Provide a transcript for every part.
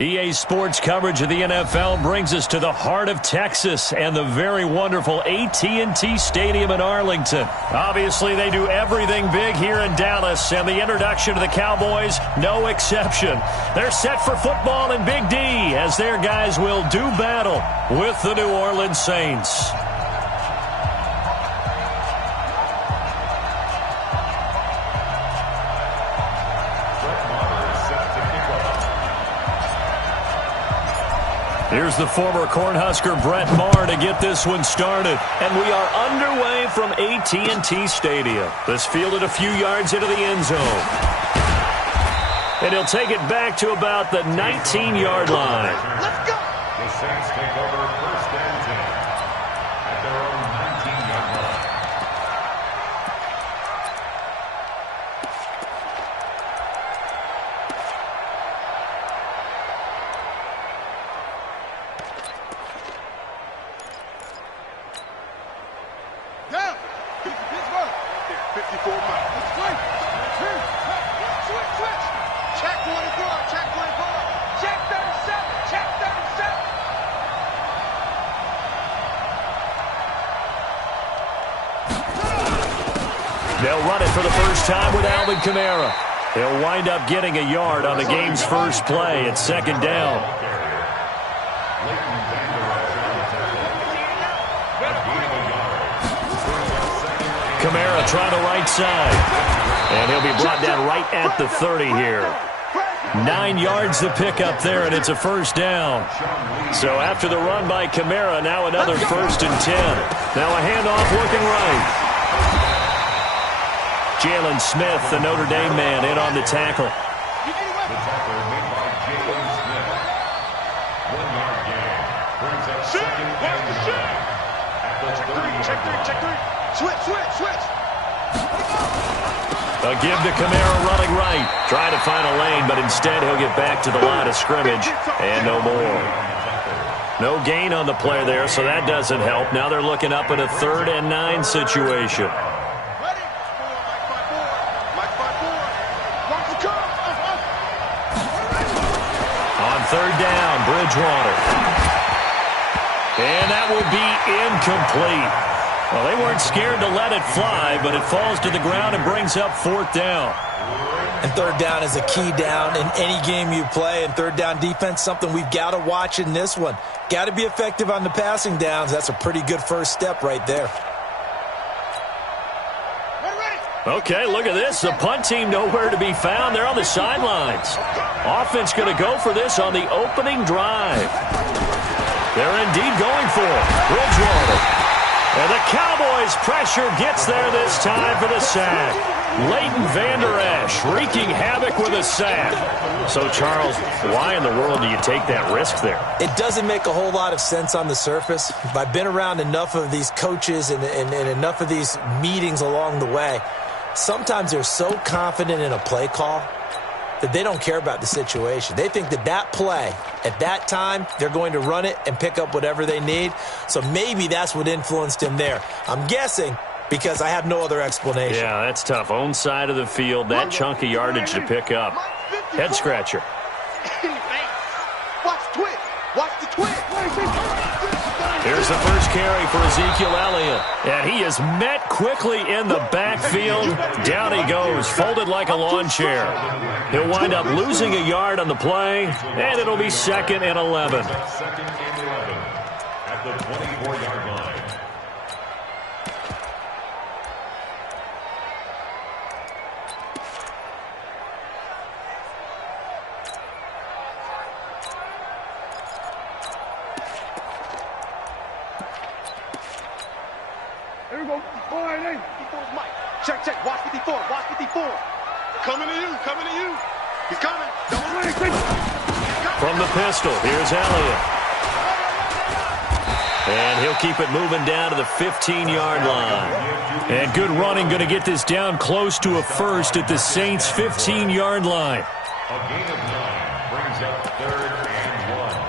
EA Sports coverage of the NFL brings us to the heart of Texas and the very wonderful AT&T Stadium in Arlington. Obviously, they do everything big here in Dallas, and the introduction to the Cowboys, no exception. They're set for football in Big D as their guys will do battle with the New Orleans Saints. Here's the former Cornhusker Brett Maher to get this one started. And we are underway from AT&T Stadium. This fielded a few yards into the end zone. And he'll take it back to about the 19-yard line. Let's go! The Saints take over first and 10 at their own 19-yard line. Down. 54 miles. Switch. Check 24. Check 24. Check 37. Check 37. They'll run it for the first time with Alvin Kamara. He'll wind up getting a yard on the game's first play at second down. Kamara trying the right side. And he'll be brought down right at the 30 here. 9 yards to pick up there, and it's a first down. So after the run by Kamara, now another first and 10. Now a handoff looking right. Jalen Smith, the Notre Dame man, in on the tackle. The tackle made by Jalen Smith. 1 yard gain. Brings up second and 9 at the 30. Check three. Switch. A give to Kamara running right. Trying to find a lane, but instead he'll get back to the line of scrimmage. And no more. No gain on the play there, so that doesn't help. Now they're looking up at a 3rd and 9 situation. On 3rd down, Bridgewater. And that will be incomplete. Well, they weren't scared to let it fly, but it falls to the ground and brings up 4th down. And 3rd down is a key down in any game you play. And 3rd down defense, something we've got to watch in this one. Got to be effective on the passing downs. That's a pretty good first step right there. Okay, look at this. The punt team nowhere to be found. They're on the sidelines. Offense going to go for this on the opening drive. They're indeed going for it. Bridgewater. And the Cowboys pressure gets there this time for the sack. Leighton Vander Esch wreaking havoc with a sack. So, Charles, why in the world do you take that risk there? It doesn't make a whole lot of sense on the surface. I've been around enough of these coaches and enough of these meetings along the way. Sometimes they're so confident in a play call that they don't care about the situation. They think that play, at that time, they're going to run it and pick up whatever they need. So maybe that's what influenced him there. I'm guessing because I have no other explanation. Yeah, that's tough. Own side of the field, that chunk of yardage to pick up. Head scratcher. Watch the twist. Here's the first carry for Ezekiel Elliott. And he is met quickly in the backfield. Down he goes, folded like a lawn chair. He'll wind up losing a yard on the play, and it'll be 2nd and 11. 2nd and 11 at the 24-yard line. Here we go. Check. Watch 54. Coming to you. He's coming. From the pistol, here's Elliott. And he'll keep it moving down to the 15-yard line. And good running, going to get this down close to a first at the Saints' 15-yard line. A gain of 9 brings up 3rd and 1.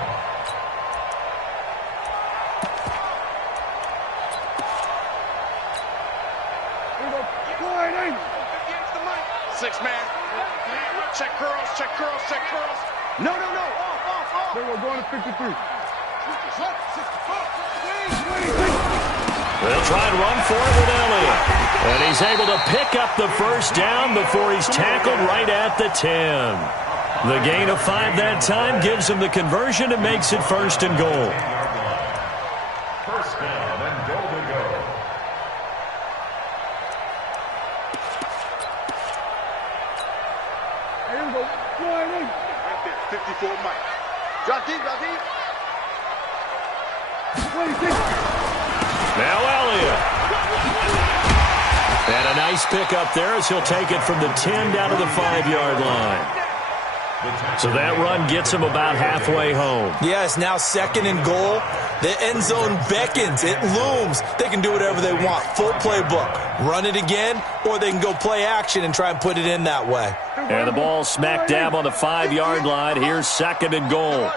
Six man. Check curls. No. Off. we're going to 53. They'll try and run for it with Elliott. And he's able to pick up the first down before he's tackled right at the 10. The gain of 5 that time gives him the conversion and makes it 1st and goal. First down and goal to go. Here we go. Right there, 54 Mike. Drop deep, drop deep. 26. Now Elliott. And a nice pick up there as he'll take it from the 10 down to the 5-yard line. So that run gets him about halfway home. Yeah, it's now 2nd and goal. The end zone beckons. It looms. They can do whatever they want. Full playbook. Run it again, or they can go play action and try and put it in that way. And the ball smack dab on the 5-yard line. Here's 2nd and goal.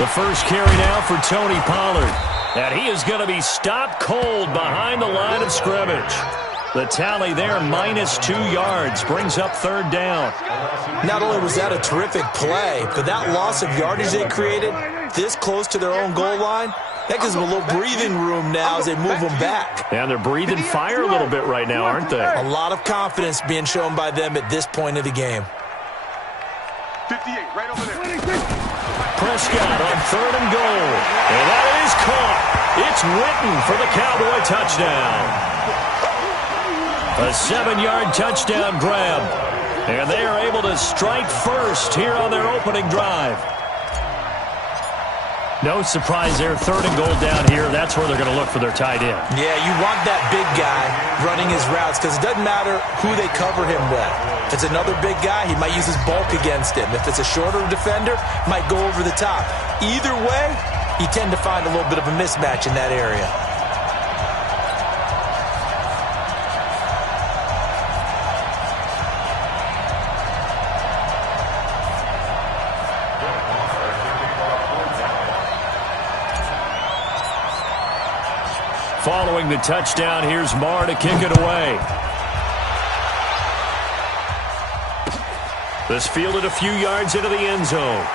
The first carry now for Tony Pollard. And he is going to be stopped cold behind the line of scrimmage. The tally there, -2 yards, brings up 3rd down. Not only was that a terrific play, but that loss of yardage they created this close to their own goal line, that gives them a little breathing room now as they move them back. And they're breathing fire a little bit right now, aren't they? A lot of confidence being shown by them at this point of the game. 58, right over there. Prescott on 3rd and goal. And that is caught. It's Witten for the Cowboy touchdown. A 7-yard touchdown grab. And they are able to strike first here on their opening drive. No surprise there, 3rd and goal down here. That's where they're going to look for their tight end. Yeah, you want that big guy running his routes because it doesn't matter who they cover him with. If it's another big guy, he might use his bulk against him. If it's a shorter defender, he might go over the top. Either way, you tend to find a little bit of a mismatch in that area. Following the touchdown, here's Marr to kick it away. This fielded a few yards into the end zone.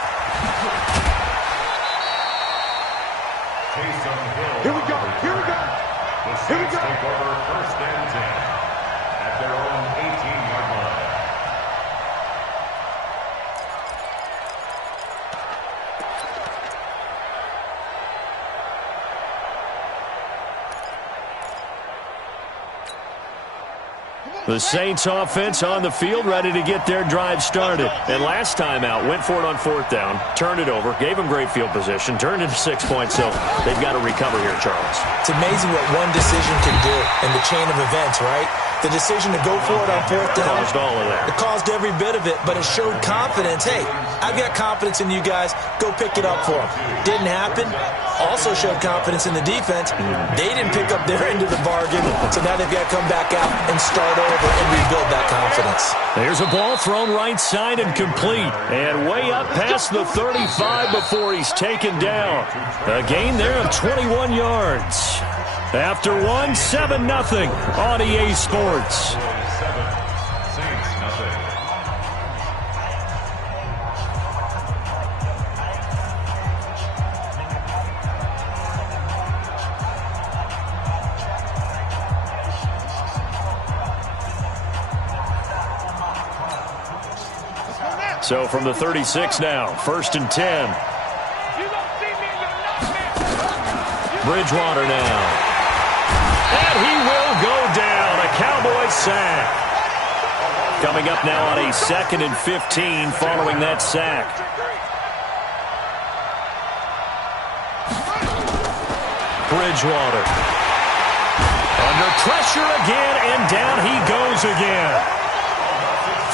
Here we go, here we go. The Saints take over 1st and 10 at their own 18-yard line. The Saints offense on the field, ready to get their drive started. And last time out, went for it on 4th down, turned it over, gave them great field position, turned it to 6 points, so they've got to recover here, Charles. It's amazing what one decision can do in the chain of events, right? The decision to go for it on 4th down. Caused all of that. It caused every bit of it, but it showed confidence. Hey, I've got confidence in you guys. Go pick it up for them. Didn't happen. Also showed confidence in the defense. They didn't pick up their end of the bargain, so now they've got to come back out and start over and rebuild that confidence. There's a ball thrown right side and complete. And way up past the 35 before he's taken down. A gain there of 21 yards. After 7-0 on EA Sports. Saints nothing. So from the 36 now, 1st and 10. Bridgewater now. And he will go down. A Cowboys sack. Coming up now on a 2nd and 15 following that sack. Bridgewater. Under pressure again, and down he goes again.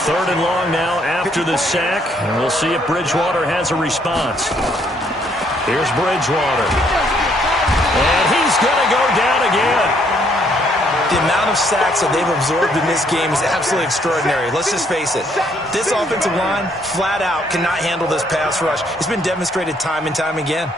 3rd and long now after the sack, and we'll see if Bridgewater has a response. Here's Bridgewater. And he's going to go down again. The amount of sacks that they've absorbed in this game is absolutely extraordinary. Let's just face it. This offensive line, flat out, cannot handle this pass rush. It's been demonstrated time and time again.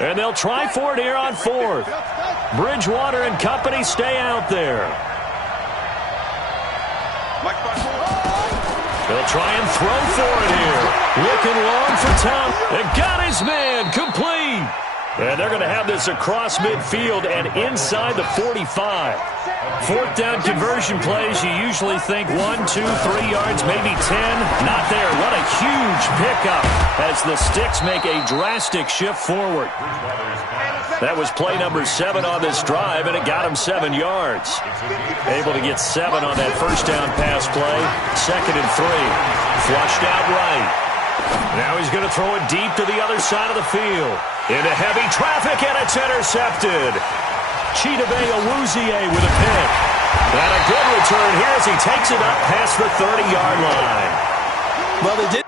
And they'll try for it here on fourth. Bridgewater and company stay out there. They'll try and throw for it here. Looking long for Tom. And got his man complete. And they're going to have this across midfield and inside the 45. Fourth down conversion plays, you usually think 1, 2, 3 yards, maybe 10. Not there. What a huge pickup as the Sticks make a drastic shift forward. That was play number 7 on this drive, and it got him 7 yards. Able to get 7 on that first down pass play. 2nd and 3. Flushed out right. Now he's going to throw it deep to the other side of the field. Into heavy traffic, and it's intercepted. Chidobe Awuzie with a pick. And a good return here as he takes it up past the 30-yard line. Well, they did.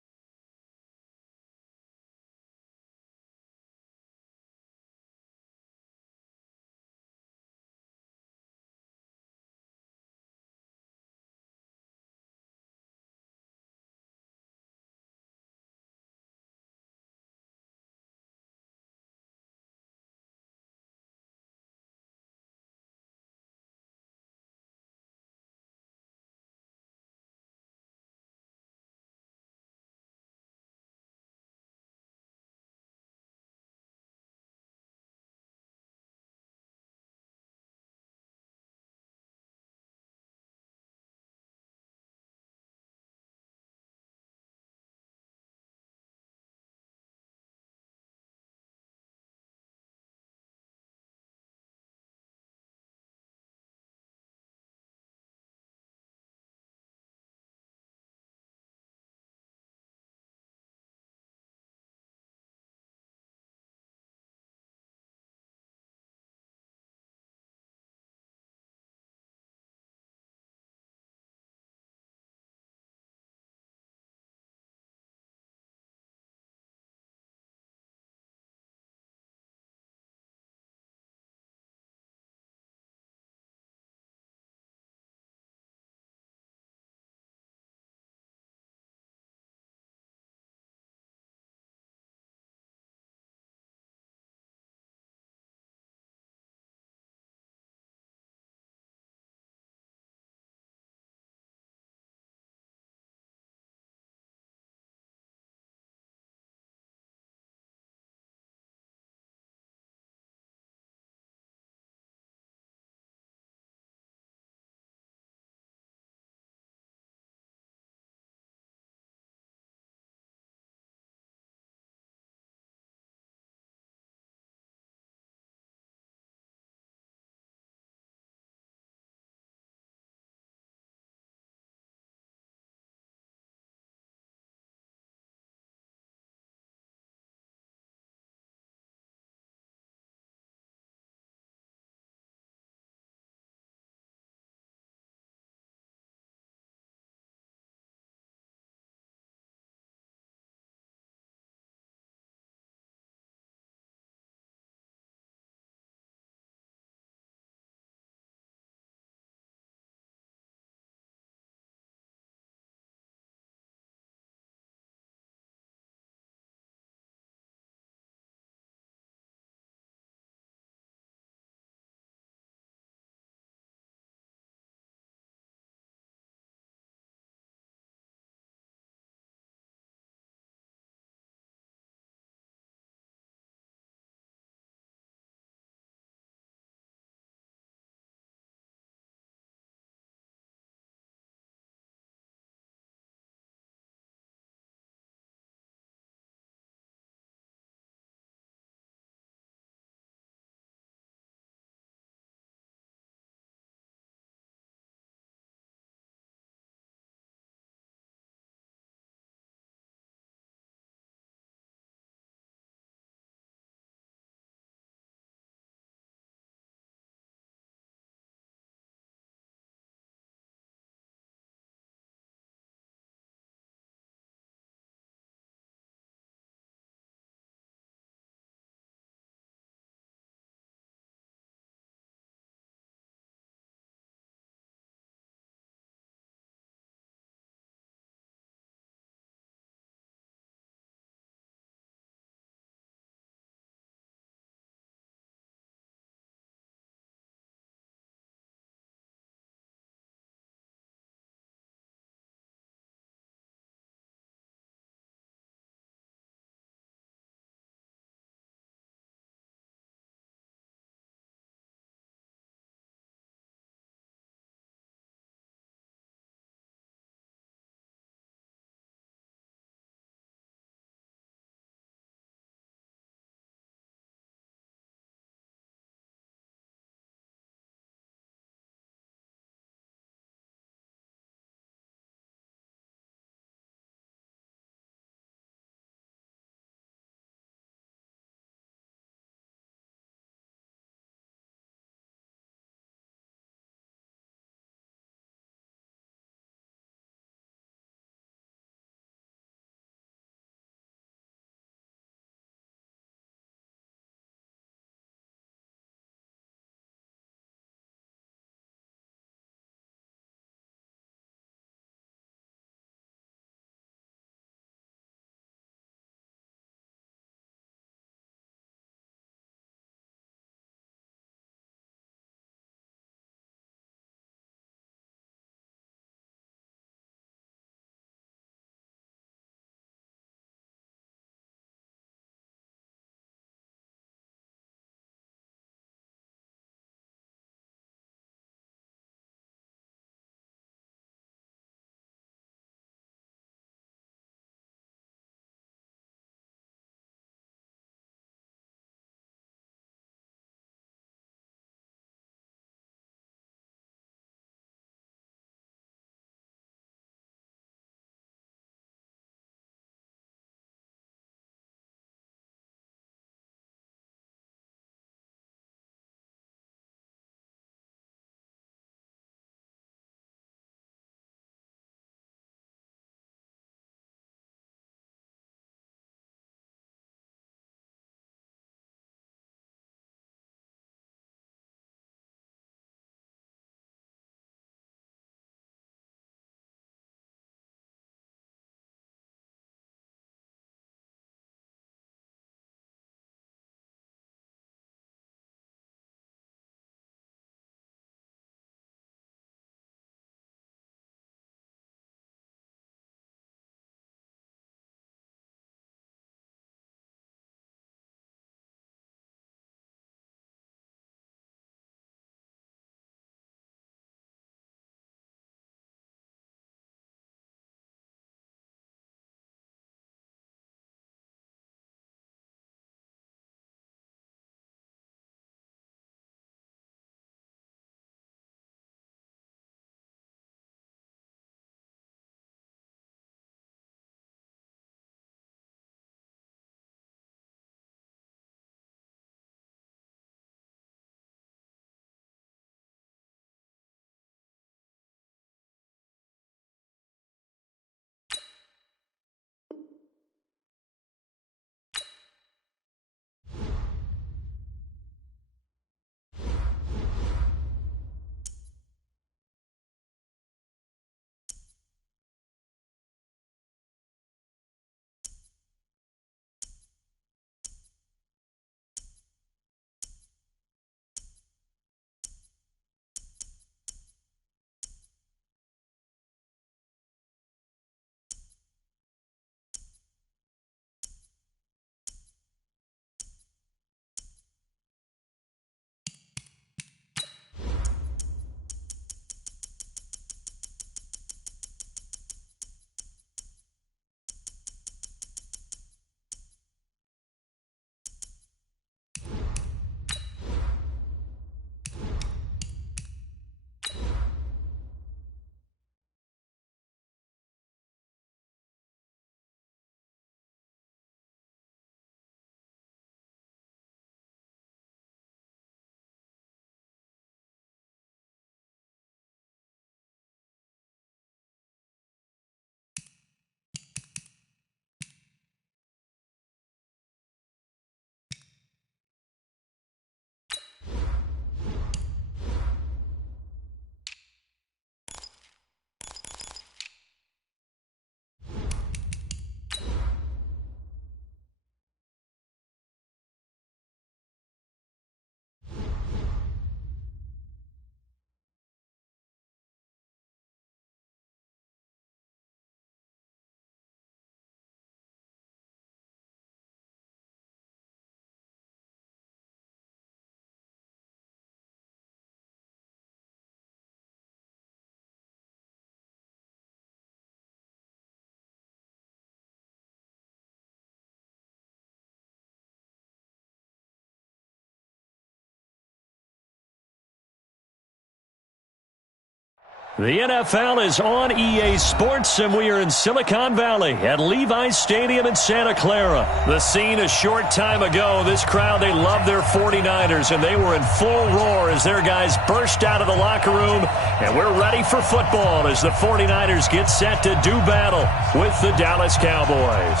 The NFL is on EA Sports, and we are in Silicon Valley at Levi's Stadium in Santa Clara. The scene a short time ago, this crowd, they love their 49ers, and they were in full roar as their guys burst out of the locker room. And we're ready for football as the 49ers get set to do battle with the Dallas Cowboys.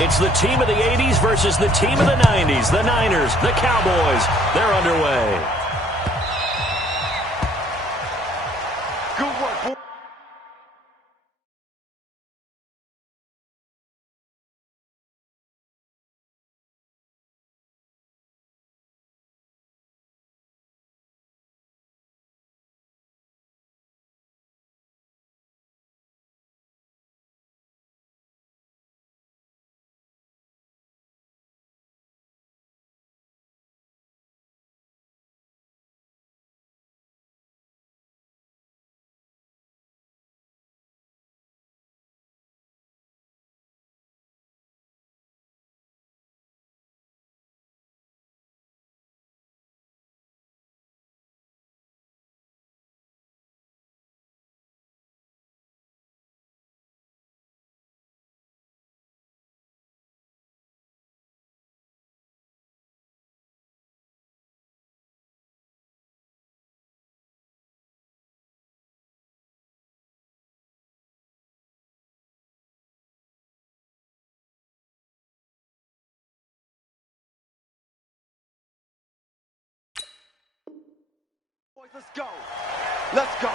It's the team of the 80s versus the team of the 90s. The Niners, the Cowboys, they're underway. Good work, boy. Boys, let's go. Let's go.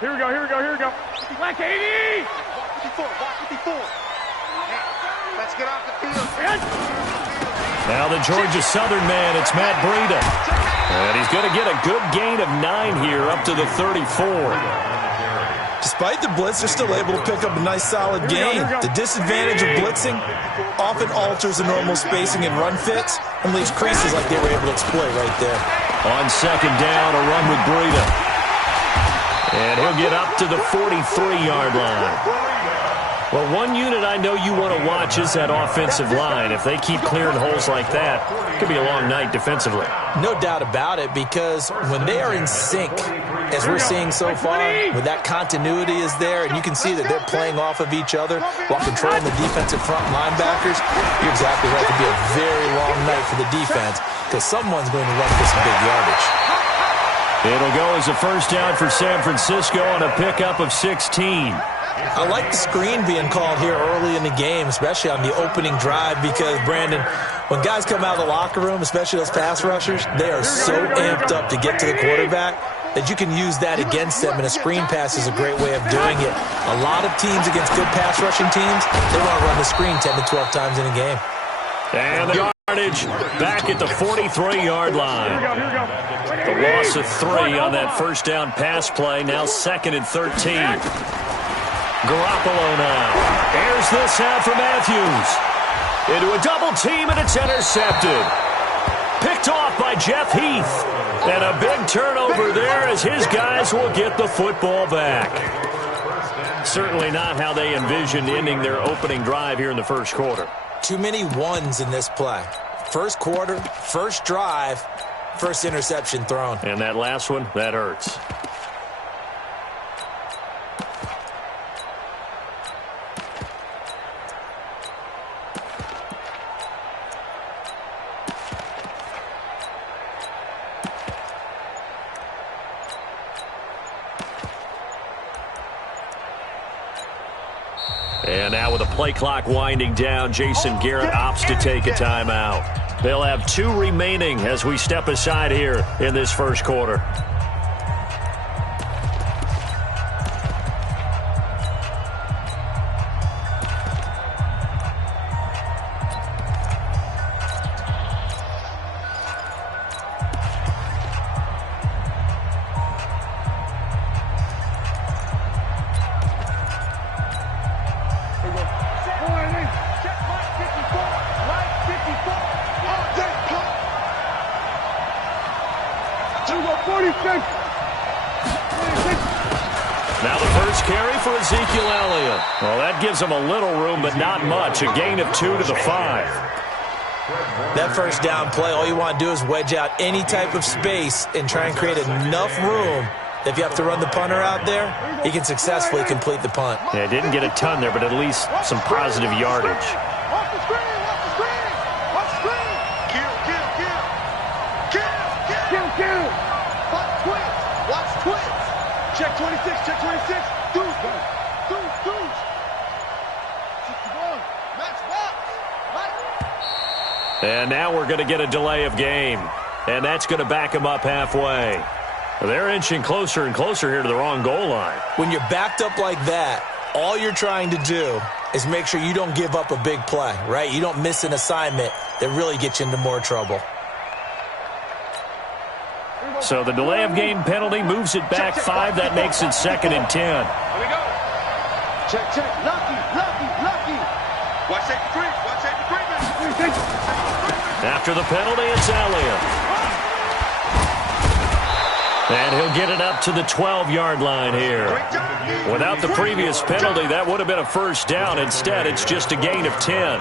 Here we go, here we go, here we go. Black 80! Walk 54, walk 54. Let's get off the field. Now the Georgia Southern man, it's Matt Breida. And he's going to get a good gain of 9 here up to the 34. Despite the blitz, they're still able to pick up a nice solid gain. The disadvantage of blitzing often alters the normal spacing and run fits and leaves creases like they were able to exploit right there. On second down, a run with Breida. And he'll get up to the 43-yard line. Well, one unit I know you want to watch is that offensive line. If they keep clearing holes like that, it could be a long night defensively. No doubt about it, because when they are in sync, as we're seeing so far, when that continuity is there and you can see that they're playing off of each other while controlling the defensive front linebackers, you're exactly right. It could be a very long night for the defense because someone's going to run for some big yardage. It'll go as a first down for San Francisco on a pickup of 16. I like the screen being called here early in the game, especially on the opening drive, because, Brandon, when guys come out of the locker room, especially those pass rushers, they are so amped up to get to the quarterback that you can use that against them, and a screen pass is a great way of doing it. A lot of teams against good pass rushing teams, they want to run the screen 10 to 12 times in a game. And the yardage back at the 43-yard line. The loss of 3 on that first down pass play, now 2nd and 13. Garoppolo now. Airs this out for Matthews. Into a double team, and it's intercepted. Picked off by Jeff Heath. And a big turnover there as his guys will get the football back. Certainly not how they envisioned ending their opening drive here in the first quarter. Too many ones in this play. First quarter, first drive, first interception thrown. And that last one, that hurts. And now with the play clock winding down, Jason Garrett opts to take a timeout. They'll have 2 remaining as we step aside here in this first quarter. Now the first carry for Ezekiel Elliott. Well, that gives him a little room, but not much. A gain of 2 to the 5. That first down play, all you want to do is wedge out any type of space and try and create enough room that if you have to run the punter out there, he can successfully complete the punt. Yeah, didn't get a ton there, but at least some positive yardage. Watch the screen, watch the screen, watch the screen. Kill, kill, kill. Kill, kill. Kill, kill. Watch twins, watch twins. Check 26, check 26. Deuce, deuce, deuce. 61, match box. And now we're going to get a delay of game. And that's going to back him up halfway. They're inching closer and closer here to the wrong goal line. When you're backed up like that, all you're trying to do is make sure you don't give up a big play, right? You don't miss an assignment that really gets you into more trouble. So the delay of game penalty moves it back 5. That makes it 2nd and 10. Here we go. Check, check. Lucky, lucky, lucky. Watch safety three. Watch safety three, man. After the penalty, it's Elliott. And he'll get it up to the 12-yard line here. Without the previous penalty, that would have been a first down. Instead, it's just a gain of 10.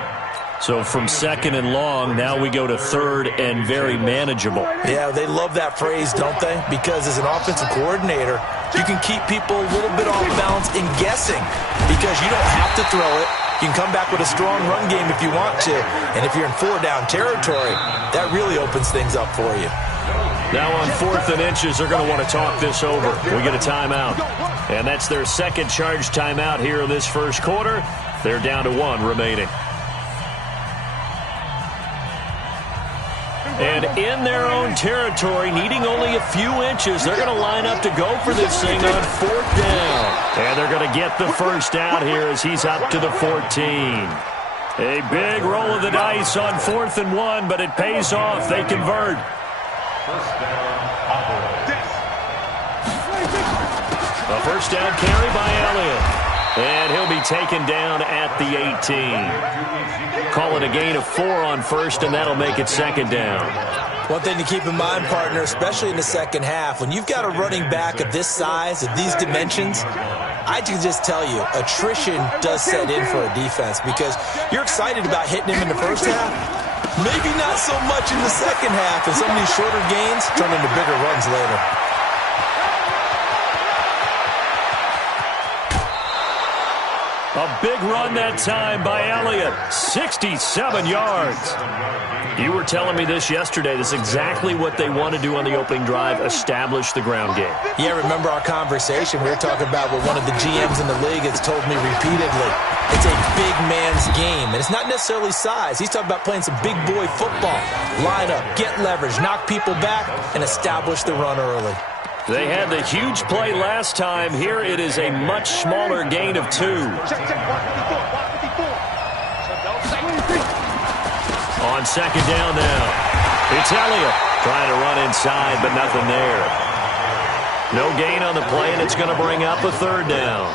So from 2nd and long, now we go to 3rd and very manageable. Yeah, they love that phrase, don't they? Because as an offensive coordinator, you can keep people a little bit off balance and guessing because you don't have to throw it. You can come back with a strong run game if you want to. And if you're in 4-down territory, that really opens things up for you. Now on 4th and inches, they're going to want to talk this over. We get a timeout. And that's their second charge timeout here in this first quarter. They're down to 1 remaining. And in their own territory, needing only a few inches, they're going to line up to go for this thing on 4th down. And they're going to get the first out here as he's up to the 14. A big roll of the dice on 4th and 1, but it pays off. They convert. First down, Cowboys. A first down carry by Elliott. And he'll be taken down at the 18. Call it a gain of 4 on first, and that'll make it 2nd down. One thing to keep in mind, partner, especially in the second half, when you've got a running back of this size, of these dimensions, I can just tell you, attrition does set in for a defense because you're excited about hitting him in the first half. Maybe not so much in the second half, and some of these shorter gains turn into bigger runs later. A big run that time by Elliott, 67 yards. You were telling me this yesterday. This is exactly what they want to do on the opening drive, establish the ground game. Yeah, remember our conversation? We were talking about what one of the GMs in the league has told me repeatedly. It's a big man's game, and it's not necessarily size. He's talking about playing some big boy football. Line up, get leverage, knock people back, and establish the run early. They had the huge play last time. Here it is a much smaller gain of 2. On 2nd down now. It's Elliott trying to run inside, but nothing there. No gain on the play, and it's going to bring up a 3rd down.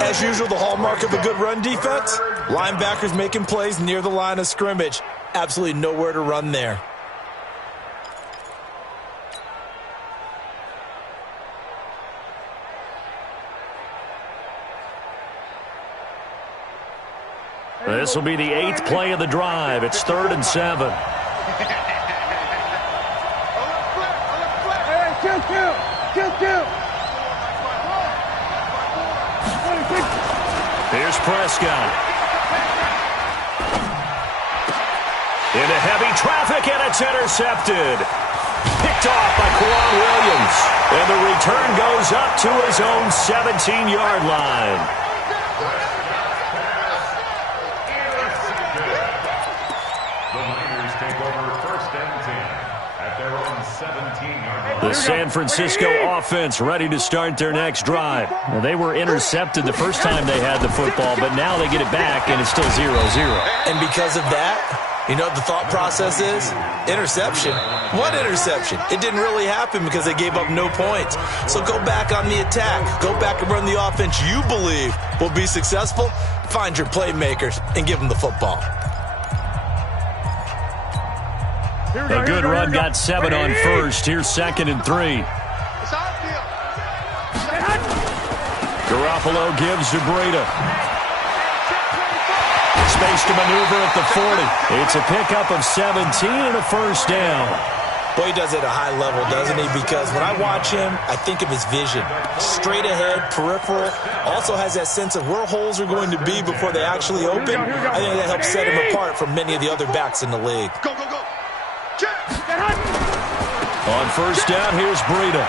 As usual, the hallmark of a good run defense, linebackers making plays near the line of scrimmage. Absolutely nowhere to run there. This will be the 8th play of the drive. It's 3rd and 7. Here's Prescott. Into heavy traffic, and it's intercepted. Picked off by Quan Williams. And the return goes up to his own 17-yard line. The San Francisco offense ready to start their next drive. Well, they were intercepted the first time they had the football, but now they get it back, and it's still 0-0. And because of that, you know what the thought process is? Interception. What interception? It didn't really happen because they gave up no points. So go back on the attack. Go back and run the offense you believe will be successful. Find your playmakers and give them the football. A good run got 7 on first. Here's 2nd and 3. Garoppolo gives to Breida. Space to maneuver at the 40. It's a pickup of 17 and a first down. Boy, he does it at a high level, doesn't he? Because when I watch him, I think of his vision. Straight ahead, peripheral. Also has that sense of where holes are going to be before they actually open. I think that helps set him apart from many of the other backs in the league. Go, go, go. On first down, here's Breida.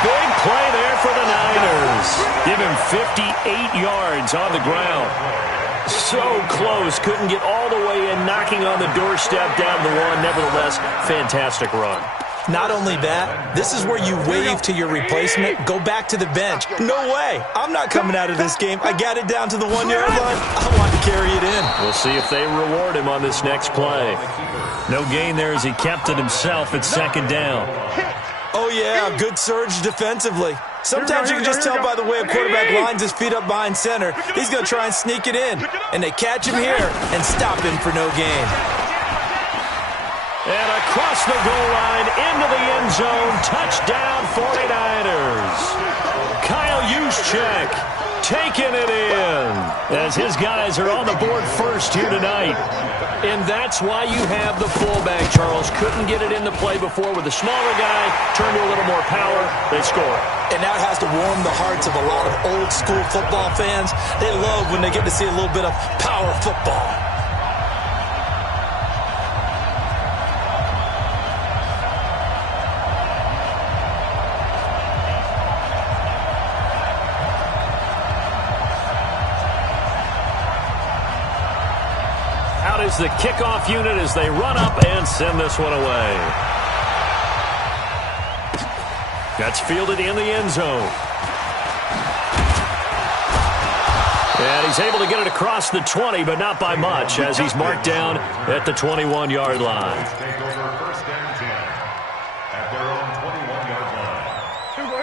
Big play there for the Niners. Give him 58 yards on the ground. So close. Couldn't get all the way in, knocking on the doorstep down the one. Nevertheless, fantastic run. Not only that, this is where you wave to your replacement, go back to the bench. No way. I'm not coming out of this game. I got it down to the 1-yard line. I want to carry it in. We'll see if they reward him on this next play. No gain there as he kept it himself at 2nd down. Oh, yeah, good surge defensively. Sometimes you can just tell by the way a quarterback lines his feet up behind center. He's going to try and sneak it in. And they catch him here and stop him for no gain. And across the goal line, into the end zone, touchdown 49ers. Kyle Juszczyk taking it in as his guys are on the board first here tonight. And that's why you have the fullback, Charles. Couldn't get it into play before with the smaller guy. Turned to a little more power. They score. And that has to warm the hearts of a lot of old-school football fans. They love when they get to see a little bit of power football. Is the kickoff unit as they run up and send this one away. That's fielded in the end zone. And he's able to get it across the 20, but not by much, as he's marked down at the 21-yard line.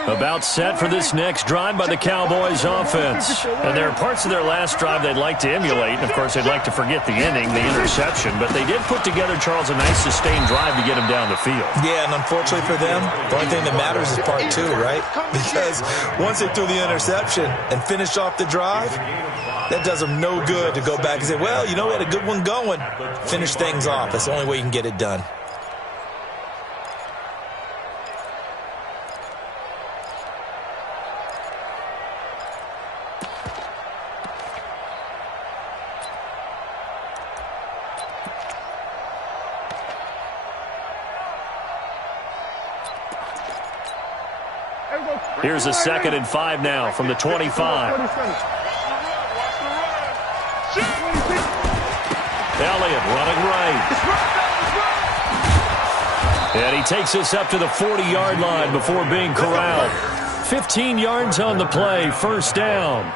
About set for this next drive by the Cowboys offense. And there are parts of their last drive they'd like to emulate. And, of course, they'd like to forget the inning, the interception. But they did put together, Charles, a nice sustained drive to get him down the field. Yeah, and unfortunately for them, the only thing that matters is part 2, right? Because once they threw the interception and finished off the drive, that does them no good to go back and say, well, you know, we had a good one going. Finish things off. That's the only way you can get it done. Here's a 2nd and 5 now from the 25. Elliott running right. And he takes us up to the 40-yard line before being corralled. 15 yards on the play, first down.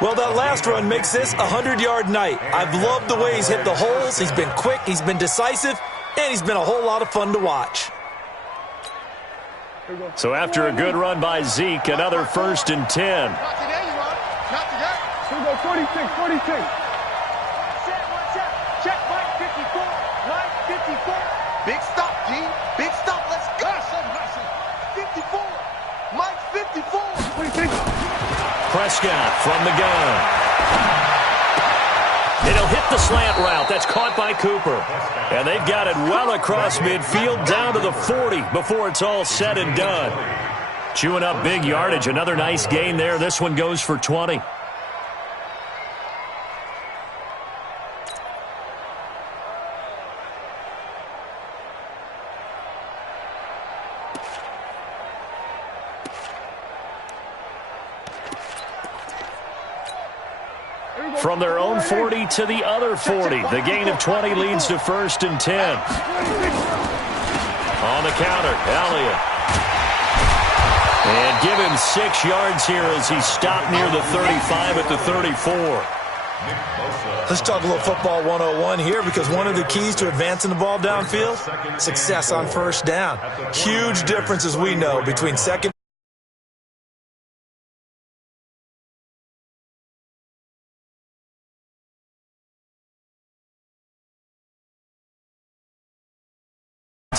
Well, that last run makes this a 100-yard night. I've loved the way he's hit the holes. He's been quick, he's been decisive, and he's been a whole lot of fun to watch. So after a good run by Zeke, another 1st and 10. Not today, you run. Not today. Here we go, 46, 46. Check Mike 54. Mike 54. Big stop, G. Big stop. Let's go. 54. Mike 54. 26. Prescott from the gun. It'll hit the slant route. That's caught by Cooper. And they've got it well across midfield down to the 40 before it's all said and done. Chewing up big yardage. Another nice gain there. This one goes for 20. From their own 40 to the other 40. The gain of 20 leads to 1st and 10. On the counter, Elliott. And give him 6 yards here as he stopped near the 35 at the 34. Let's talk a little football 101 here, because one of the keys to advancing the ball downfield, success on first down. Huge difference, as we know, between second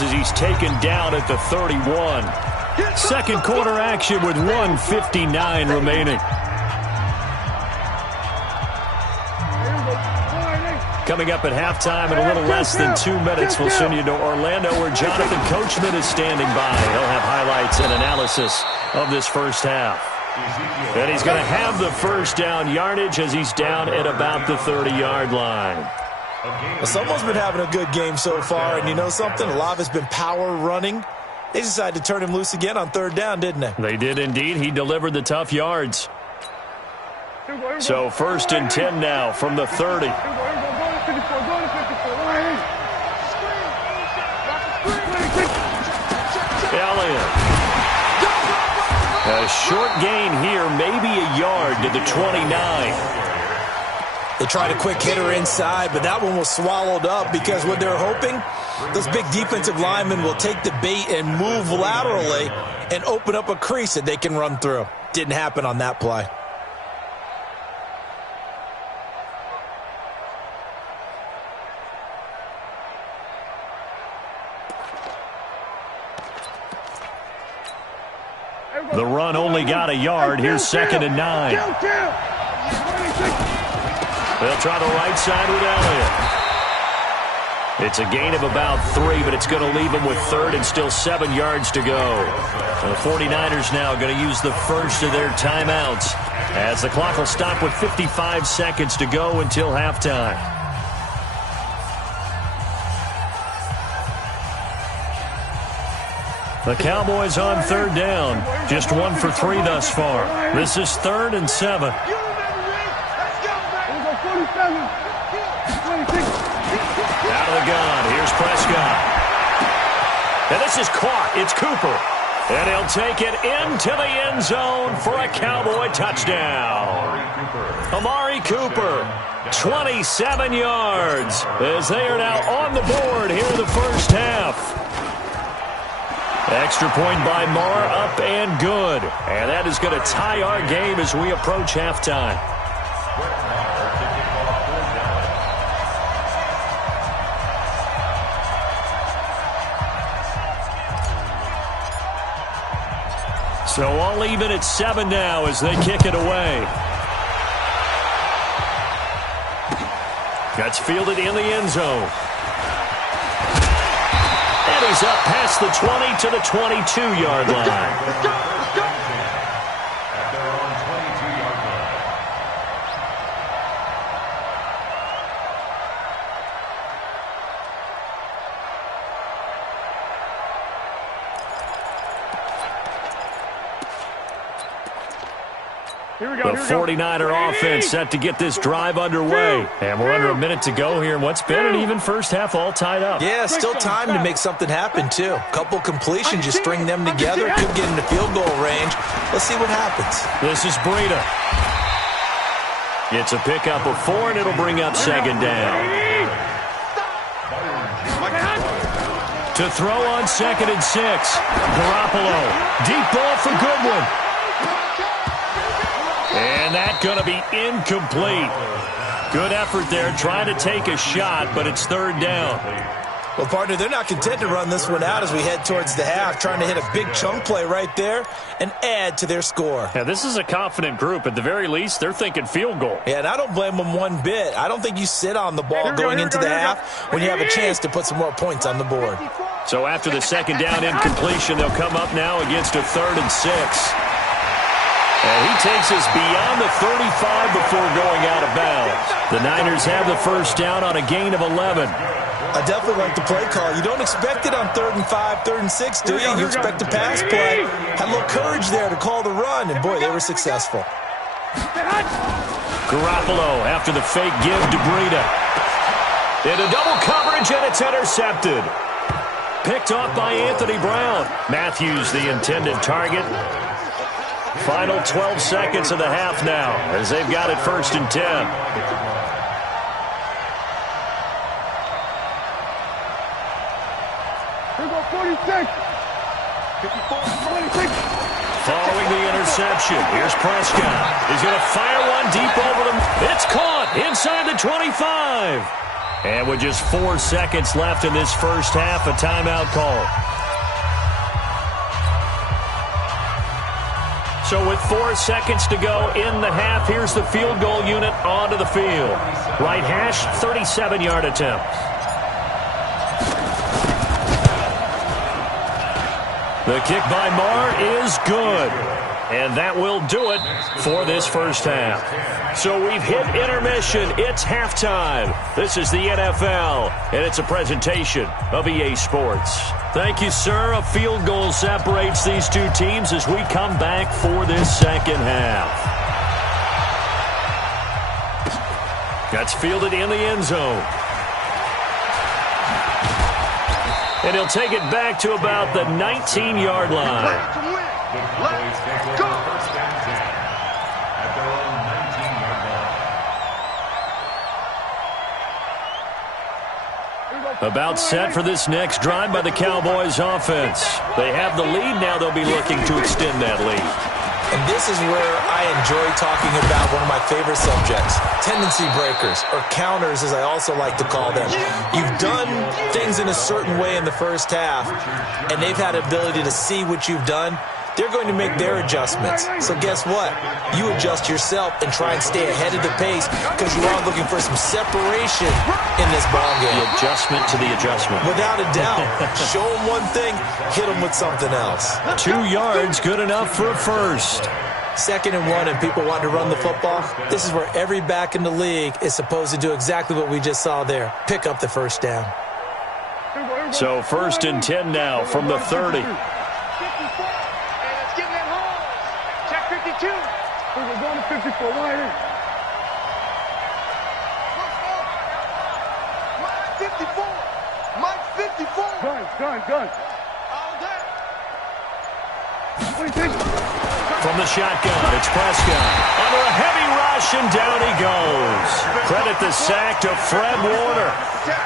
as he's taken down at the 31. Second quarter action with 1:59 remaining. Coming up at halftime in a little less than 2 minutes, we'll send you to Orlando where Jonathan Coachman is standing by. He'll have highlights and analysis of this first half. And he's going to have the first down yardage as he's down at about the 30-yard line. Well, someone's been having a good game so far, and you know something? A lot of it's been power running. They decided to turn him loose again on third down, didn't they? They did indeed. He delivered the tough yards. So 1st and 10 now from the 30. Elliott. A short gain here, maybe a yard to the 29. They tried a quick hitter inside, but that one was swallowed up because what they're hoping, those big defensive linemen will take the bait and move laterally and open up a crease that they can run through. Didn't happen on that play. The run only got a yard. Here's 2nd and 9. They'll try the right side with Elliott. It's a gain of about 3, but it's going to leave them with 3rd and still 7 yards to go. The 49ers now going to use the first of their timeouts as the clock will stop with 55 seconds to go until halftime. The Cowboys on third down. Just 1 for 3 thus far. This is 3rd and 7. Out of the gun. Here's Prescott. And this is caught. It's Cooper. And he'll take it into the end zone for a Cowboy touchdown. Amari Cooper, 27 yards as they are now on the board here in the first half. Extra point by Marr, up and good. And that is going to tie our game as we approach halftime. So all even at 7 now as they kick it away. That's fielded in the end zone. And he's up past the 20 to the 22-yard line. Let's go. At their own 22-yard line. The 49er offense set to get this drive underway. And we're under a minute to go here in what's been an even first half, all tied up. Yeah, still time to make something happen, too. Couple completions, you string them together, could get into field goal range. Let's see what happens. This is Breida. It's a pickup of 4, and it'll bring up 2nd down. To throw on 2nd and 6. Garoppolo. Deep ball for Goodwin. And that's going to be incomplete. Good effort there, trying to take a shot, but it's 3rd down. Well, partner, they're not content to run this one out as we head towards the half, trying to hit a big chunk play right there and add to their score. Yeah, this is a confident group. At the very least, they're thinking field goal. Yeah, and I don't blame them one bit. I don't think you sit on the ball going into the half when you have a chance to put some more points on the board. So after the 2nd down incompletion, they'll come up now against a 3rd and 6. And he takes us beyond the 35 before going out of bounds. The Niners have the first down on a gain of 11. I definitely like the play call. You don't expect it on 3rd and 5, 3rd and 6, do you? You expect a pass play. Had a little courage there to call the run, and boy, they were successful. Garoppolo after the fake give to Breida. Into double coverage, and it's intercepted. Picked off by Anthony Brown. Matthews, the intended target. Final 12 seconds of the half now as they've got it 1st and 10. Here we go, 46. 56. Following the interception, here's Prescott. He's going to fire one deep over them. It's caught inside the 25. And with just 4 seconds left in this first half, a timeout call. So with 4 seconds to go in the half, here's the field goal unit onto the field. Right hash, 37-yard attempt. The kick by Marr is good. And that will do it for this first half. So we've hit intermission. It's halftime. This is the NFL, and it's a presentation of EA Sports. Thank you, sir. A field goal separates these two teams as we come back for this second half. That's fielded in the end zone. And he'll take it back to about the 19-yard line. Let's go. First down 10 at their own 19-yard line. About set for this next drive by the Cowboys offense. They have the lead now. They'll be looking to extend that lead. And this is where I enjoy talking about one of my favorite subjects, tendency breakers, or counters as I also like to call them. You've done things in a certain way in the first half, and they've had the ability to see what you've done. They're going to make their adjustments. So guess what? You adjust yourself and try and stay ahead of the pace because you are looking for some separation in this ball game. The adjustment to the adjustment. Without a doubt. Show them one thing, hit them with something else. 2 yards, good enough for a first. 2nd and 1 and people want to run the football. This is where every back in the league is supposed to do exactly what we just saw there. Pick up the first down. So 1st and 10 now from the 30. We're going to 54 right in. Mike 54. Mike 54. Gun. All day. From the shotgun, it's Prescott. Under a heavy rush, and down he goes. Credit the sack to Fred Warner.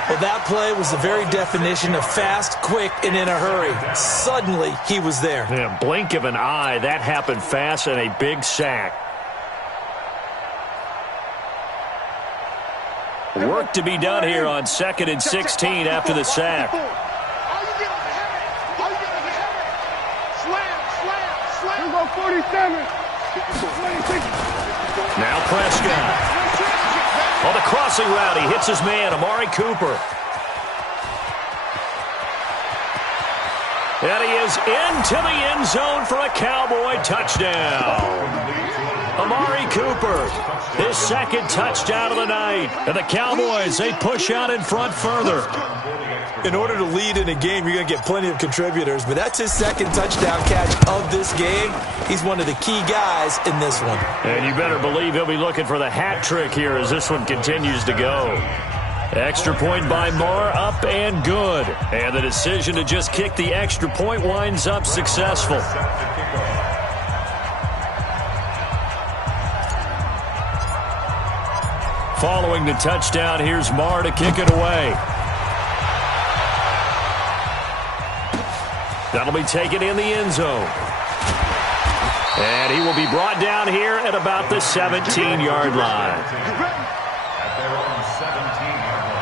Well, that play was the very definition of fast, quick, and in a hurry. Suddenly, he was there. Yeah, blink of an eye, that happened fast, and a big sack. Work to be done here on 2nd and 16 after the sack. Here go 47. Now Prescott. On the crossing route, he hits his man, Amari Cooper. And he is into the end zone for a Cowboy touchdown. Amari Cooper, his 2nd touchdown of the night. And the Cowboys, they push out in front further. In order to lead in a game, you're going to get plenty of contributors, but that's his 2nd touchdown catch of this game. He's one of the key guys in this one. And you better believe he'll be looking for the hat trick here as this one continues to go. Extra point by Marr, up and good. And the decision to just kick the extra point winds up successful. Following the touchdown, here's Marr to kick it away. That'll be taken in the end zone. And he will be brought down here at about the 17-yard line. At their own 17-yard line.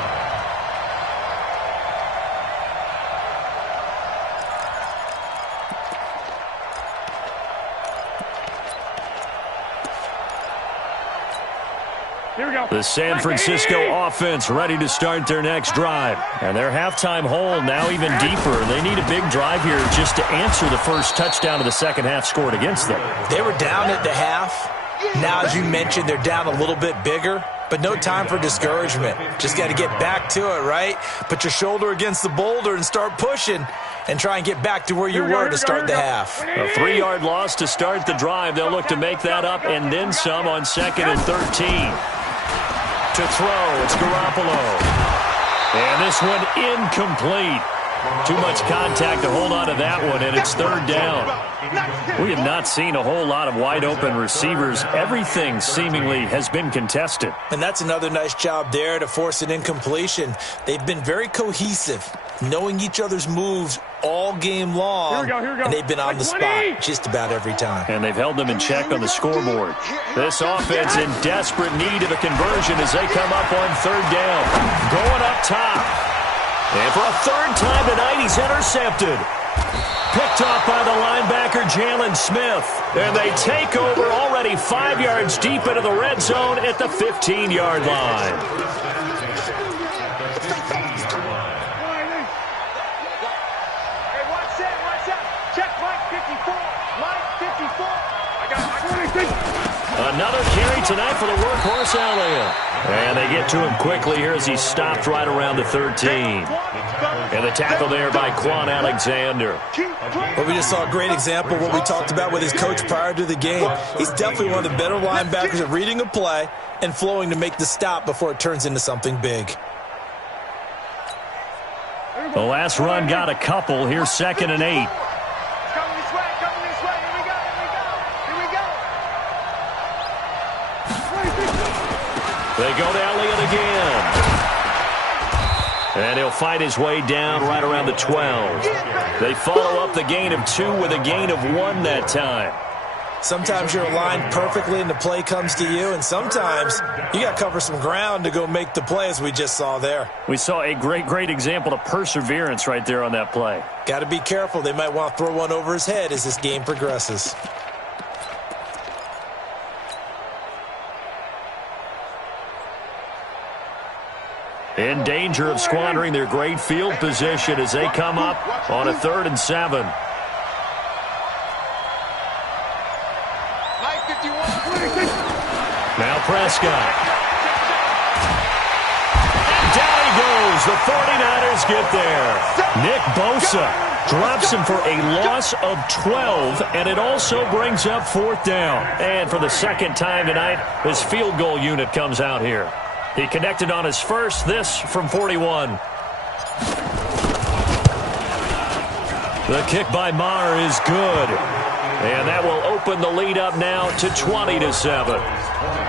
Here we go. The San Francisco offense ready to start their next drive. And their halftime hole now even deeper. They need a big drive here just to answer the first touchdown of the second half scored against them. They were down at the half. Now, as you mentioned, they're down a little bit bigger, but no time for discouragement. Just got to get back to it, right? Put your shoulder against the boulder and start pushing and try and get back to where you were to start the half. A 3-yard loss to start the drive. They'll look to make that up and then some on 2nd and 13. To throw, it's Garoppolo. And this one incomplete. Too much contact to hold on to that one, and it's third down. We have not seen a whole lot of wide-open receivers. Everything seemingly has been contested. And that's another nice job there to force an incompletion. They've been very cohesive, knowing each other's moves all game long, Here we go. and they've been on the spot just about every time. And they've held them in check on the scoreboard. This offense in desperate need of a conversion as they come up on third down. Going up top. And for a third time tonight, he's intercepted. Picked off by the linebacker, Jalen Smith. And they take over already 5 yards deep into the red zone at the 15-yard line. Another carry tonight for the workhorse, Elliott. And they get to him quickly here as he stopped right around the 13. And the tackle there by Quan Alexander. Well, we just saw a great example of what we talked about with his coach prior to the game. He's definitely one of the better linebackers at reading a play and flowing to make the stop before it turns into something big. The last run got a couple. Here's 2nd and 8. They go to Elliott again. And he'll fight his way down right around the 12. They follow up the gain of 2 with a gain of 1 that time. Sometimes you're aligned perfectly and the play comes to you, and sometimes you got to cover some ground to go make the play, as we just saw there. We saw a great example of perseverance right there on that play. Got to be careful. They might want to throw one over his head as this game progresses. In danger of squandering their great field position as they come up on a 3rd and 7. Now Prescott. And down he goes. The 49ers get there. Nick Bosa drops him for a loss of 12, and it also brings up 4th down. And for the second time tonight, his field goal unit comes out here. He connected on his first, this from 41. The kick by Maher is good. And that will open the lead up now to 20-7.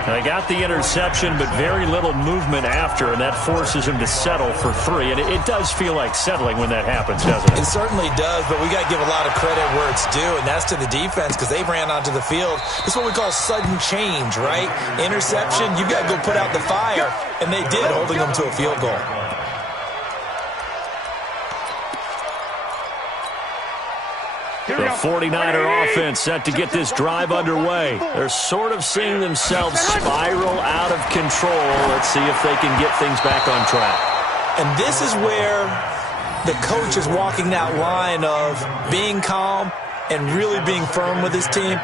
They got the interception, but very little movement after, and that forces him to settle for 3. And it does feel like settling when that happens, doesn't it? It certainly does, but we got to give a lot of credit where it's due, and that's to the defense because they ran onto the field. It's what we call sudden change, right? Interception, you got to go put out the fire, and they did, holding them to a field goal. The 49er offense set to get this drive underway. They're sort of seeing themselves spiral out of control. Let's see if they can get things back on track. And this is where the coach is walking that line of being calm and really being firm with his team.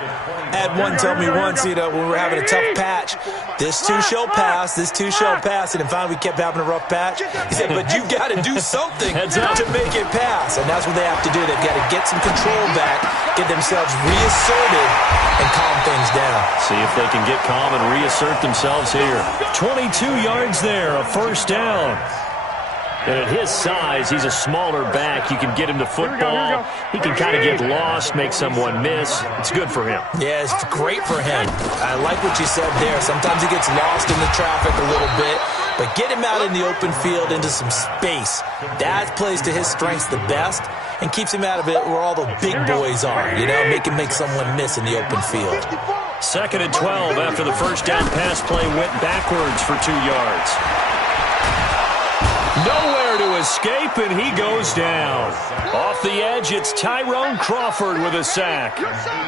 Had one tell me once, when we were having a tough patch, this too shall pass, and then finally we kept having a rough patch. He said, but you got to do something to make it pass, and that's what they have to do. They've got to get some control back, get themselves reasserted, and calm things down. See if they can get calm and reassert themselves here. 22 yards there, a 1st down. And at his size, he's a smaller back. You can get him to football. He can kind of get lost, make someone miss. It's good for him. Yeah, it's great for him. I like what you said there. Sometimes he gets lost in the traffic a little bit, but get him out in the open field into some space. That plays to his strengths the best and keeps him out of it where all the big boys are, make him make someone miss in the open field. 2nd and 12 after the first down pass play went backwards for 2 yards. Nowhere to escape, and he goes down. Off the edge, it's Tyrone Crawford with a sack.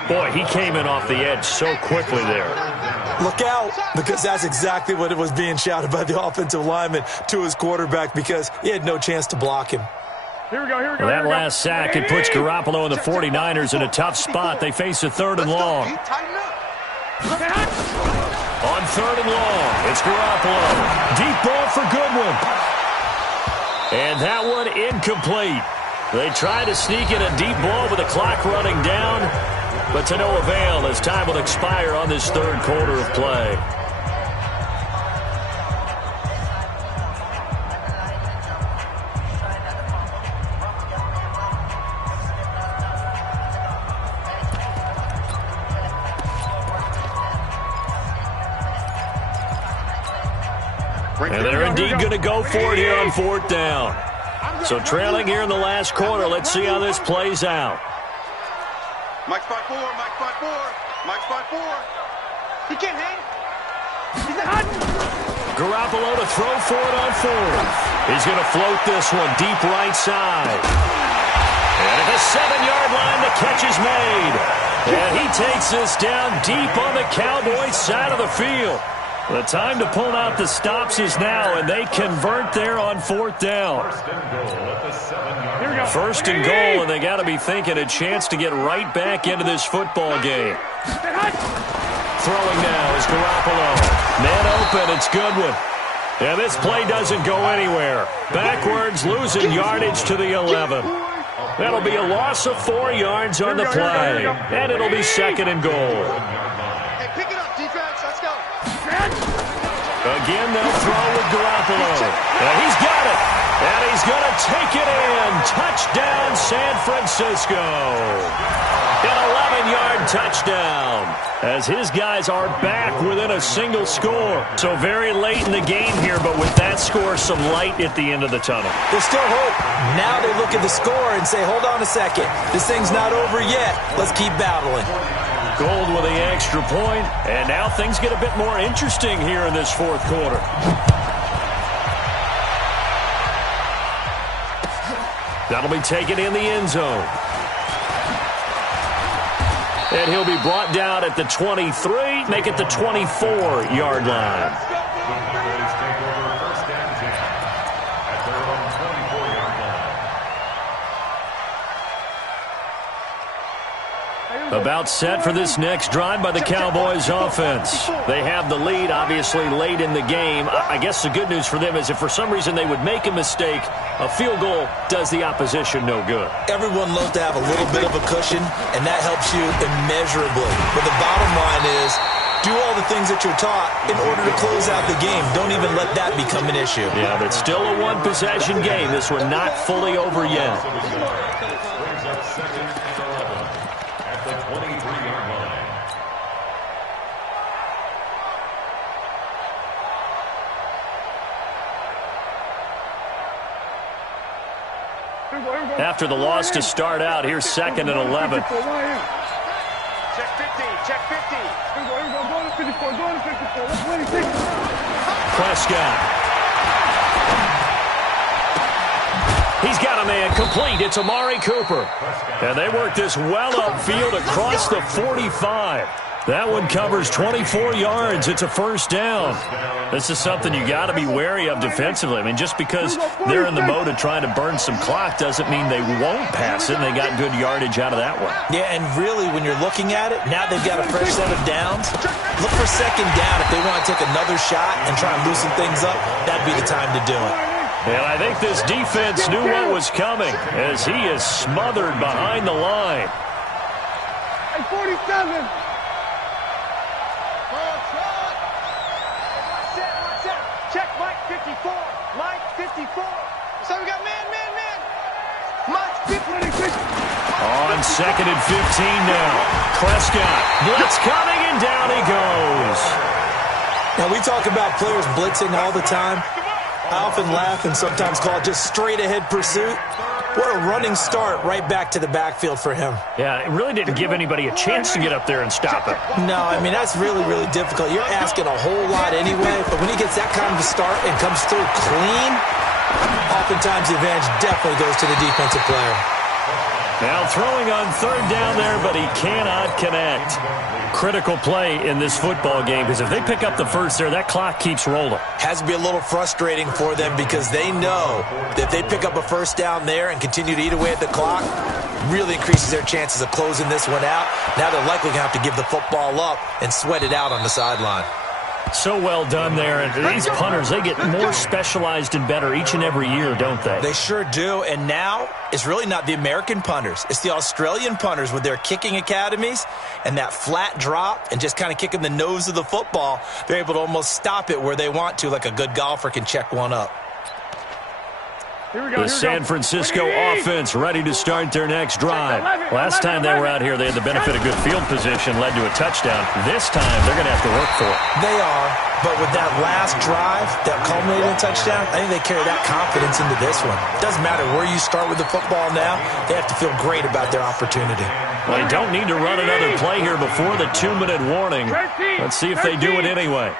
Boy, he came in off the edge so quickly there. Look out, because that's exactly what it was being shouted by the offensive lineman to his quarterback because he had no chance to block him. Here we go. That last sack, it puts Garoppolo and the 49ers in a tough spot. They face a 3rd and long. On 3rd and long, it's Garoppolo. Deep ball for Goodwin. And that one incomplete. They try to sneak in a deep ball with the clock running down, but to no avail as time will expire on this 3rd quarter of play. And they're indeed going to go for it here on 4th down. So trailing here in the last quarter. Let's see how this plays out. Mike's 5-4, Mike's 5-4, Mike's 5-4. He can't hang. He's hot. Garoppolo to throw for it on 4th. He's going to float this one deep right side. And at the 7-yard line, the catch is made. And he takes this down deep on the Cowboys side of the field. The time to pull out the stops is now, and they convert there on 4th down. First and goal, and they got to be thinking a chance to get right back into this football game. Throwing now is Garoppolo. Man open, it's Goodwin. And this play doesn't go anywhere. Backwards, losing yardage to the 11. That'll be a loss of 4 yards on the play. And it'll be 2nd and goal. Hey, pick it up, defense. Let's go. Again, they'll throw with Garoppolo. And he's got it. And he's going to take it in. Touchdown, San Francisco. An 11-yard touchdown as his guys are back within a single score. So very late in the game here, but with that score, some light at the end of the tunnel. There's still hope. Now they look at the score and say, hold on a second. This thing's not over yet. Let's keep battling. Gold with the extra point, and now things get a bit more interesting here in this 4th quarter. That'll be taken in the end zone. And he'll be brought down at the 23, make it the 24-yard line. About set for this next drive by the Cowboys offense. They have the lead, obviously, late in the game. I guess the good news for them is if for some reason they would make a mistake, a field goal does the opposition no good. Everyone loves to have a little bit of a cushion, and that helps you immeasurably. But the bottom line is, do all the things that you're taught in order to close out the game. Don't even let that become an issue. Yeah, but still a one-possession game. This one not fully over yet. After the loss to start out, here's 2nd and 11. Check 50, check 50. Prescott. He's got a man complete. It's Amari Cooper. And they work this well upfield across the 45. That one covers 24 yards. It's a 1st down. This is something you got to be wary of defensively. I mean, just because they're in the mode of trying to burn some clock doesn't mean they won't pass it, and they got good yardage out of that one. Yeah, and really, when you're looking at it, now they've got a fresh set of downs. Look for 2nd down. If they want to take another shot and try and loosen things up, that'd be the time to do it. And I think this defense knew what was coming as he is smothered behind the line. Hey, 47. Check Mike 54. Mike 54. So we got man. Mike 54. On 2nd and 15 now. Prescott. Blitz coming, and down he goes. Now, we talk about players blitzing all the time. I often laugh and sometimes call it just straight-ahead pursuit. What a running start right back to the backfield for him. Yeah, it really didn't give anybody a chance to get up there and stop it. No, I mean, that's really, really difficult. You're asking a whole lot anyway, but when he gets that kind of a start and comes through clean, oftentimes the advantage definitely goes to the defensive player. Now throwing on 3rd down there, but he cannot connect. Critical play in this football game because if they pick up the 1st there, that clock keeps rolling. Has to be a little frustrating for them because they know that if they pick up a 1st down there and continue to eat away at the clock, really increases their chances of closing this one out. Now they're likely going to have to give the football up and sweat it out on the sideline. So well done there. And these punters, they get more specialized and better each and every year, don't they? They sure do. And now it's really not the American punters. It's the Australian punters with their kicking academies and that flat drop and just kind of kicking the nose of the football. They're able to almost stop it where they want to, like a good golfer can check one up. The San Francisco offense ready to start their next drive. Last time they were out here, they had the benefit of good field position, led to a touchdown. This time, they're going to have to work for it. They are, but with that last drive that culminated in a touchdown, I think they carry that confidence into this one. Doesn't matter where you start with the football now, they have to feel great about their opportunity. Well, they don't need to run another play here before the 2-minute warning. Let's see if they do it anyway.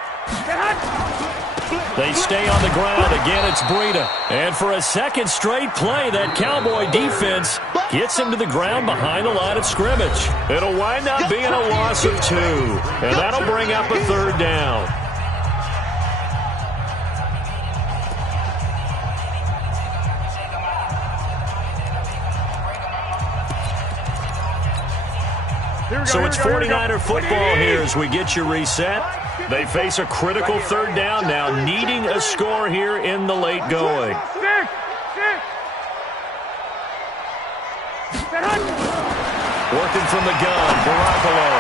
They stay on the ground. Again, it's Breida. And for a second straight play, that Cowboy defense gets him to the ground behind the line of scrimmage. It'll wind up being a loss of 2. And that'll bring up a 3rd down. So it's 49er football here as we get you reset. They face a critical 3rd down now, needing a score here in the late going. Working from the gun, Garoppolo.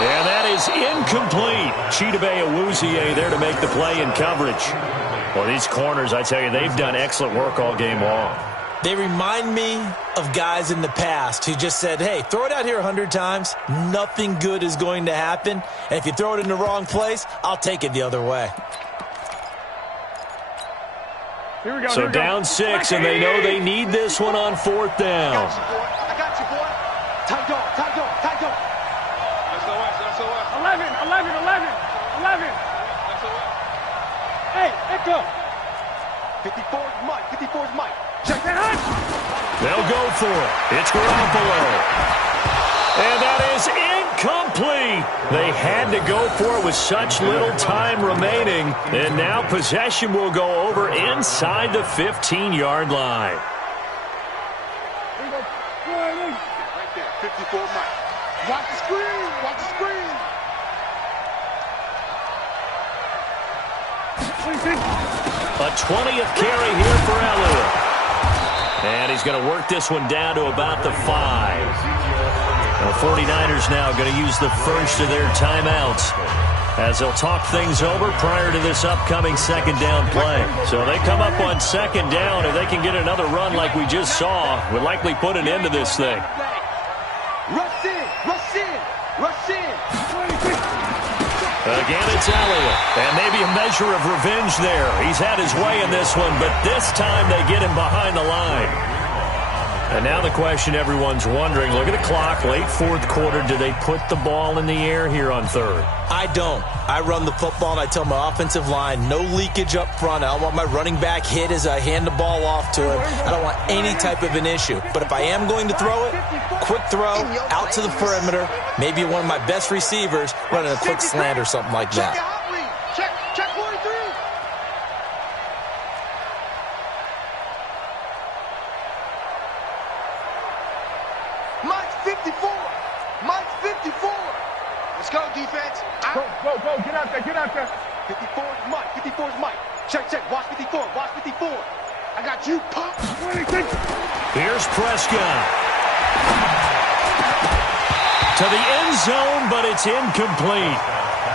And that is incomplete. Chidobe Awuzie there to make the play in coverage. Well, these corners, I tell you, they've done excellent work all game long. They remind me of guys in the past who just said, hey, throw it out here 100 times. Nothing good is going to happen. And if you throw it in the wrong place, I'll take it the other way. Here we go. So down 6, and they know they need this one on 4th down. I got you, boy. Tight dog, tight dog, tight dog. SOS. 11. Hey, Echo. 54's Mike, 54's Mike. Check that hunt. They'll go for it. It's Garoppolo. And that is incomplete. They had to go for it with such little time remaining. And now possession will go over inside the 15-yard line. Here we go. Right there, 54 Mike. Watch the screen, watch the screen. 26. A 20th carry here for Elliott. And he's going to work this one down to about the 5. The 49ers now going to use the first of their timeouts as they'll talk things over prior to this upcoming 2nd down play. So they come up on 2nd down. If they can get another run like we just saw, would likely put an end to this thing. Rush in, rush in, rush in. 26. Again, it's Elliott. And maybe a measure of revenge there. He's had his way in this one, but this time they get him behind the line. And now the question everyone's wondering, look at the clock, late 4th quarter. Do they put the ball in the air here on 3rd? I don't. I run the football, and I tell my offensive line, no leakage up front. I don't want my running back hit as I hand the ball off to him. I don't want any type of an issue. But if I am going to throw it, quick throw, out to the perimeter, maybe one of my best receivers running a quick slant or something like that. Check 43. Mike's 54. Mike's 54. Let's go, defense. Go. Get out there. 54's Mike. 54's Mike. Check. Watch 54. Watch 54. I got you, Pop. 26. Here's Prescott. To the end zone, but it's incomplete.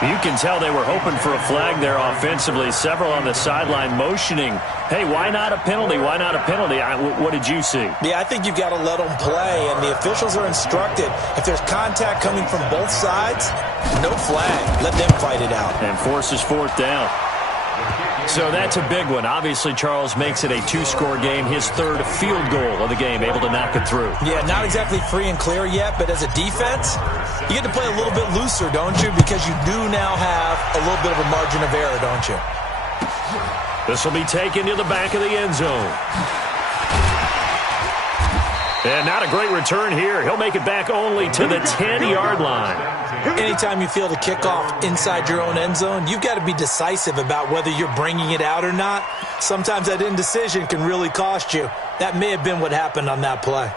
You can tell they were hoping for a flag there offensively. Several on the sideline motioning, hey, why not a penalty? Why not a penalty? What did you see? Yeah, I think you've got to let them play, and the officials are instructed. If there's contact coming from both sides, no flag. Let them fight it out. And forces 4th down. So that's a big one. Obviously, Charles makes it a 2-score game. His 3rd field goal of the game, able to knock it through. Yeah, not exactly free and clear yet, but as a defense, you get to play a little bit looser, don't you? Because you do now have a little bit of a margin of error, don't you? This will be taken to the back of the end zone. And not a great return here. He'll make it back only to the 10-yard line. Anytime you feel the kickoff inside your own end zone, you've got to be decisive about whether you're bringing it out or not. Sometimes that indecision can really cost you. That may have been what happened on that play.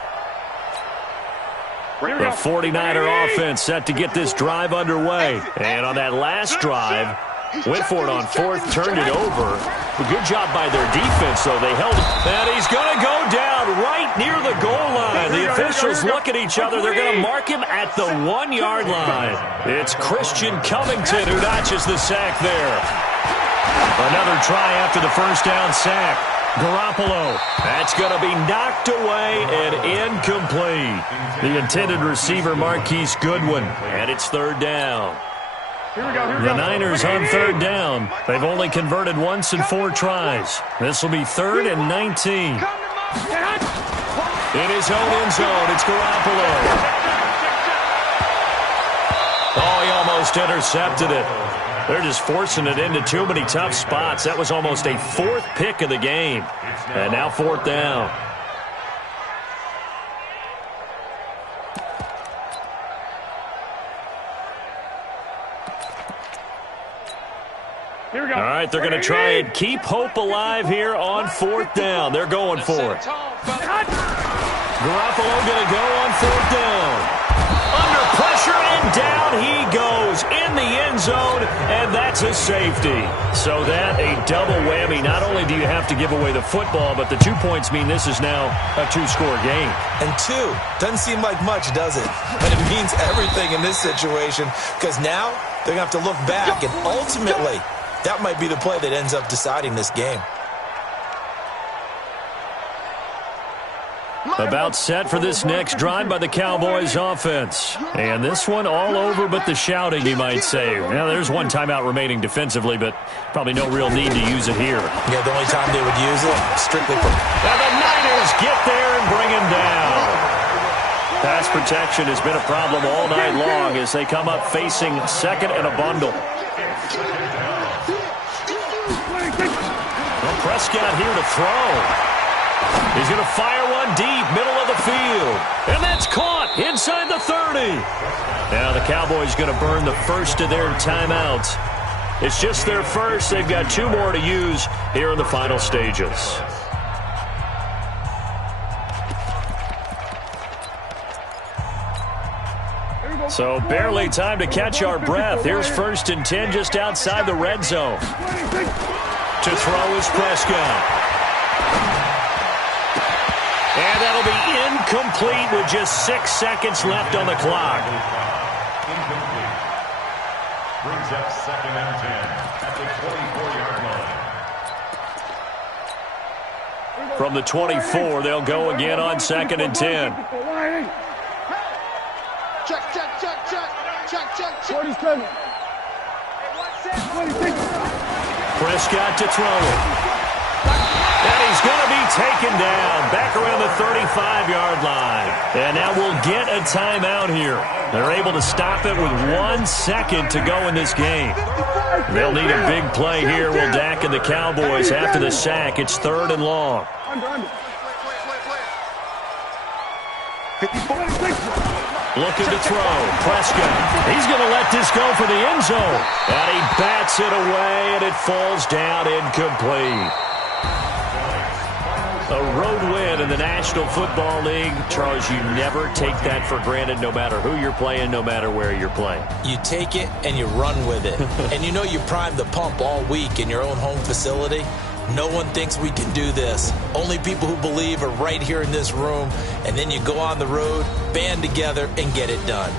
The 49er offense set to get this drive underway. And on that last drive, went for it on 4th, turned it over. A good job by their defense, though. They held it. And he's going to go down right near the goal line. The officials look at each other. They're going to mark him at the 1-yard line. It's Christian Covington who notches the sack there. Another try after the first down sack. Garoppolo. That's going to be knocked away and incomplete. The intended receiver, Marquise Goodwin, and it's third down. Here we go. The Niners on third down. They've only converted once in 4 tries. This will be 3rd and 19. In his own end zone, it's Garoppolo. Oh, he almost intercepted it. They're just forcing it into too many tough spots. That was almost a 4th pick of the game. And now 4th down. Here we go. All right, they're going to try and keep hope alive here on 4th down. They're going for it. Garoppolo going to go on 4th down. Under pressure, and down he goes in the end zone, and that's a safety. So that a double whammy. Not only do you have to give away the football, but the 2 points mean this is now a 2-score game. And 2 doesn't seem like much, does it? But it means everything in this situation, because now they're going to have to look back, and ultimately that might be the play that ends up deciding this game. About set for this next drive by the Cowboys offense. And this one all over but the shouting, you might say. Now, there's one timeout remaining defensively, but probably no real need to use it here. Yeah, the only time they would use it, strictly for... Now the Niners get there and bring him down. Pass protection has been a problem all night long as they come up facing 2nd and a bundle. Well, Prescott here to throw. He's going to fire one deep, middle of the field. And that's caught inside the 30. Now the Cowboys going to burn the first of their timeouts. It's just their first. They've got 2 more to use here in the final stages. So barely time to catch our breath. Here's 1st and 10 just outside the red zone. To throw is Prescott. And that'll be incomplete with just 6 seconds left on the clock. Incomplete. Brings up 2nd and 10 at the 24-yard line. From the 24, they'll go again on 2nd and 10. Check. 47. Prescott to throw it. And he's going to be taken down back around the 35-yard line. And now we'll get a timeout here. They're able to stop it with 1 second to go in this game. They'll need a big play here. Will Dak and the Cowboys after the sack. It's 3rd and long. Looking to throw. Prescott. He's going to let this go for the end zone. And he bats it away, and it falls down incomplete. A road win in the National Football League. Charles, you never take that for granted no matter who you're playing, no matter where you're playing. You take it and you run with it. And you know you primed the pump all week in your own home facility. No one thinks we can do this. Only people who believe are right here in this room. And then you go on the road, band together, and get it done.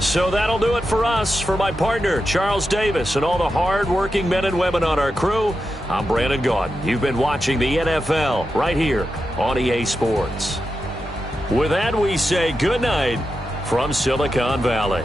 So that'll do it for us. For my partner, Charles Davis, and all the hard-working men and women on our crew, I'm Brandon Gaudin. You've been watching the NFL right here on EA Sports. With that, we say good night from Silicon Valley.